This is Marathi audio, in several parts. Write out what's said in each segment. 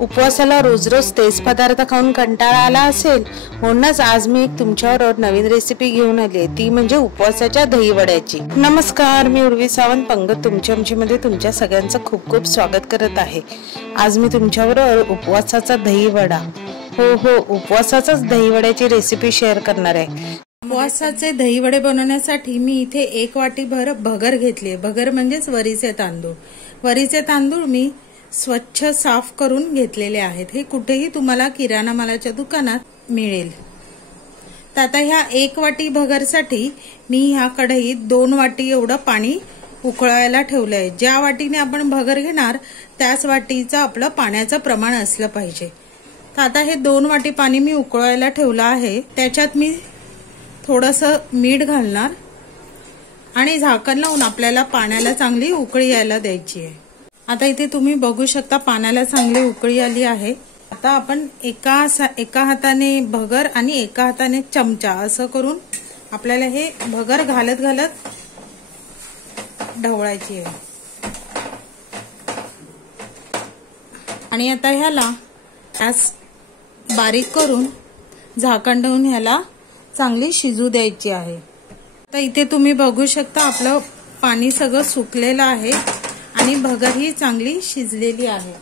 उपवासाला रोज रोज तेच पदार्थ खाऊन कंटाळा आला असेल, म्हणूनच आज मी एक तुमच्यावर नवीन रेसिपी घेऊन आली आहे, ती म्हणजे उपवासाच्या दही वड्याची। नमस्कार, मी उर्वी सावंत पंगत तुमच्या आमचीमध्ये तुमच्या सगळ्यांचं खूप खूप स्वागत करत आहे। आज मी तुमच्याबरोबर उपवासाचा दही वडा, हो उपवासाचाच दही वड्याची रेसिपी शेअर करणार आहे। उपवासाचे दही वडे बनवण्यासाठी मी इथे 1 वाटी भर भगर घेतली। भगर म्हणजेच वरीचे तांदूळ। वरीचे तांदूळ मी स्वच्छ साफ करून घेतलेले आहेत। हे कुठेही तुम्हाला किराणा मालाच्या दुकानात मिळेल। तर आता ह्या 1 वाटी भगरसाठी मी ह्या कढईत 2 वाटी एवढं पाणी उकळायला ठेवलं आहे। ज्या वाटीने आपण भगर घेणार त्याच वाटीचं आपलं पाण्याचं प्रमाण असलं पाहिजे। तर आता हे 2 वाटी पाणी मी उकळायला ठेवलं आहे। त्याच्यात मी थोडंसं मीठ घालणार आणि झाकण लावून आपल्याला पाण्याला चांगली उकळी यायला द्यायची आहे। आता इथे तुम्ही बघू शकता पाण्याला चांगली उकळी आली आहे। आता आपण एका हाताने भगर आणि एका हाताने चमचा असं करून आपल्याला हे भगर घालत घालत ढवळायची आहे। आणि आता ह्याला गॅस बारीक करून झाकण ठेवून ह्याला चांगली शिजू द्यायची आहे। आता इथे तुम्ही बघू शकता आपलं पाणी सगळं सुकलेलं आहे आणि भगर ही चांगली शिजलेली आहे।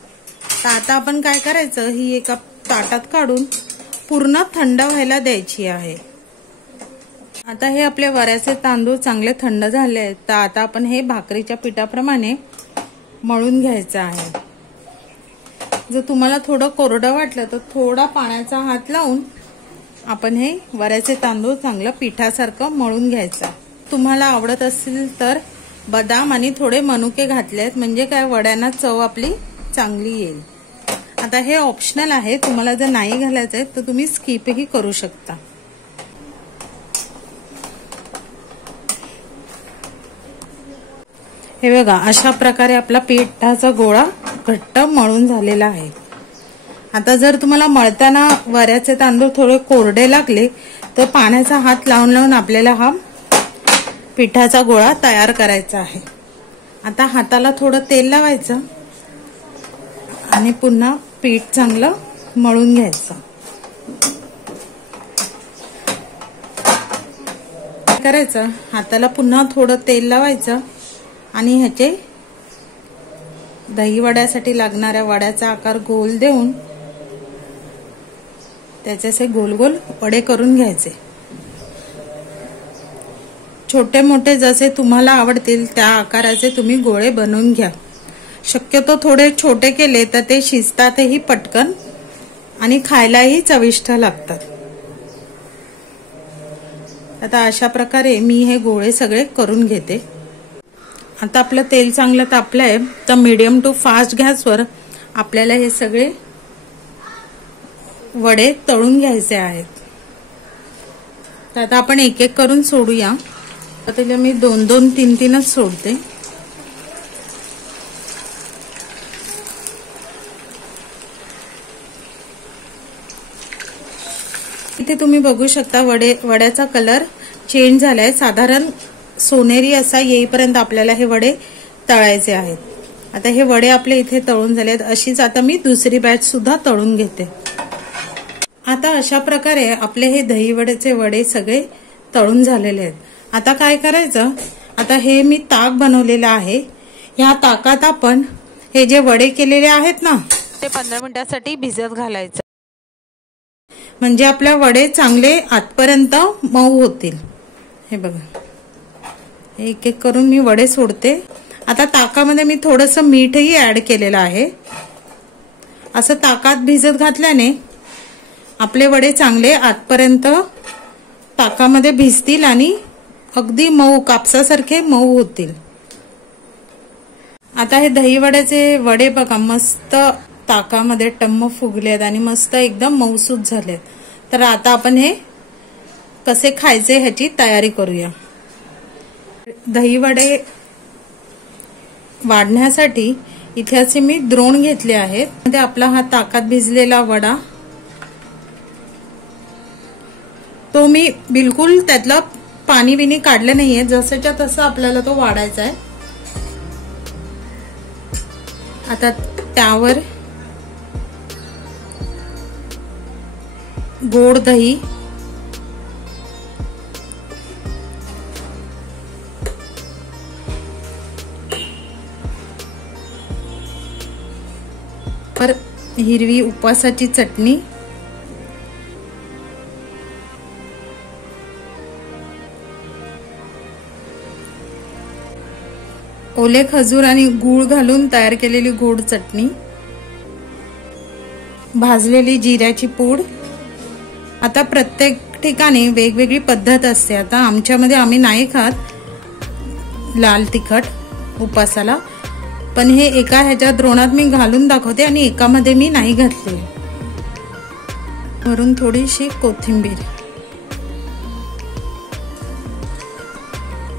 तर आता आपण काय करायचं, ही एका ताटात काढून पूर्ण थंड व्हायला द्यायची आहे। आता हे आपले वऱ्याचे तांदूळ चांगले थंड झाले आहेत। तर आता आपण हे भाकरीच्या पिठाप्रमाणे मळून घ्यायचं आहे। जर तुम्हाला थोडं कोरडं वाटलं तर थोडा पाण्याचा हात लावून आपण हे वऱ्याचे तांदूळ चांगलं पिठासारखं मळून घ्यायचं। तुम्हाला आवडत असेल तर बदाम आणि थोडे मनुके घातलेत, म्हणजे काय वड्यांना चव आपली चांगली येईल। आता हे ऑप्शनल आहे, तुम्हाला जर नाही घालायचंय तर तुम्ही स्किपही करू शकता। हे बघा, अशा प्रकारे आपला पिठाचा गोळा घट्ट मळून झालेला आहे। आता जर तुम्हाला मळताना वऱ्याचे तांदूळ थोडे कोरडे लागले तर पाण्याचा हात लावून लावून आपल्याला हा पिठाचा गोळा तयार करायचा आहे। आता हाताला थोडं तेल लावायचं आणि पुन्हा पीठ चांगलं मळून घ्यायचं। काय करायचं, हाताला पुन्हा थोडं तेल लावायचं आणि ह्याचे दही वड्यासाठी लागणाऱ्या वड्याचा आकार गोल देऊन त्याचे असे गोल गोल वडे करून घ्यायचे। छोटे मोठे जसे तुम्हाला आवडतील त्या आकाराचे तुम्ही गोळे बनवून घ्या। शक्यतो थोडे छोटे केले तर ते शिजतातही पटकन आणि खायलाही चविष्ट लागतात। आता अशा प्रकारे मी हे गोळे सगळे करून घेते। आता आपलं तेल चांगलं तापलंय तर मीडियम टू फास्ट गॅसवर आपल्याला हे सगळे वडे तळून घ्यायचे आहेत। तर आता आपण एक एक करून सोडूया। आता मी 2-2, 3-3च सोडते। इथे तुम्ही बघू शकता वड्याचा कलर चेंज झालाय। साधारण सोनेरी असा येईपर्यंत आपल्याला हे वडे तळायचे आहेत। आता हे वडे आपले इथे तळून झालेत। अशीच आता मी दुसरी बॅच सुद्धा तळून घेते। आता अशा प्रकारे आपले हे दही वड्याचे वडे सगळे तळून झालेले आहेत। आता काय करायचं, आता हे मी ताक बनवलेलं आहे। ह्या ताकात आपण हे जे वडे केलेले आहेत ना ते 15 मिनिटांसाठी भिजत घालायचं, म्हणजे आपल्या वडे चांगले आतपर्यंत मऊ होतील। हे बघा, एक एक करून मी वडे सोडते। आता ताकामध्ये मी थोडंसं मीठही ऍड केलेलं आहे। असं ताकात भिजत घातल्याने आपले वडे चांगले आतपर्यंत ताकामध्ये भिजतील आणि अगदी मऊ कापसासारखे मऊ होतील। आता हे दही वड्याचे वडे बघा मस्त ताकामध्ये टम्म फुगलेत आणि मस्त एकदम मऊसूत झालेत। तर आता आपण हे कसे खायचे ह्याची तयारी करूया। दही वडे वाढण्यासाठी इथे असे मी द्रोण घेतले आहेत। मध्ये आपला हा ताकात भिजलेला वडा तो मी बिलकुल त्यातलं पाणी बिनी काढलं नाहीये, जसंच्या तसं आपल्याला तो वाढायचा आहे। आता त्यावर गोड दही, हिरवी उपवासाची चटणी, ओले खजूर आणि गूळ घालून तयार केलेली गोड चटणी, भाजलेली जिऱ्याची पूड। आता प्रत्येक ठिकाणी वेगवेगळी पद्धत असते। आता आमच्यामध्ये आम्ही नाही खात लाल तिखट उपवासाला, पण हे एका ह्याच्या द्रोणात मी घालून दाखवते आणि एकामध्ये मी नाही घातले। वरून थोडीशी कोथिंबीर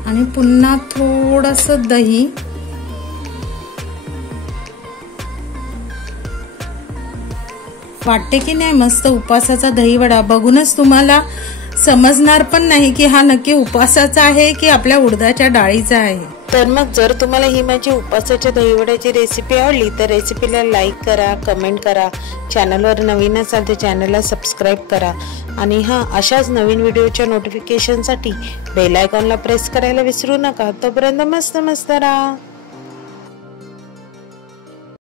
आणि पुन्हा थोडंसं दही। वाटते की नाही मस्त उपवासाचा दही वडा? बघूनच तुम्हाला समजणार पण नाही की हा नक्की उपवासाचा आहे की आपल्या उडदाच्या डाळीचा आहे। तर मग जर तुम्हाला ही माझी उपवासाच्या दहीवड्याची रेसिपी आवडली तर रेसिपीला लाईक करा, कमेंट करा, चॅनलवर नवीन असाल तर चॅनलला सबस्क्राईब करा आणि अशाच नवीन व्हिडिओच्या नोटिफिकेशनसाठी बेल आयकॉनला प्रेस करायला विसरू नका। तोपर्यंत मस्त मस्त राहा।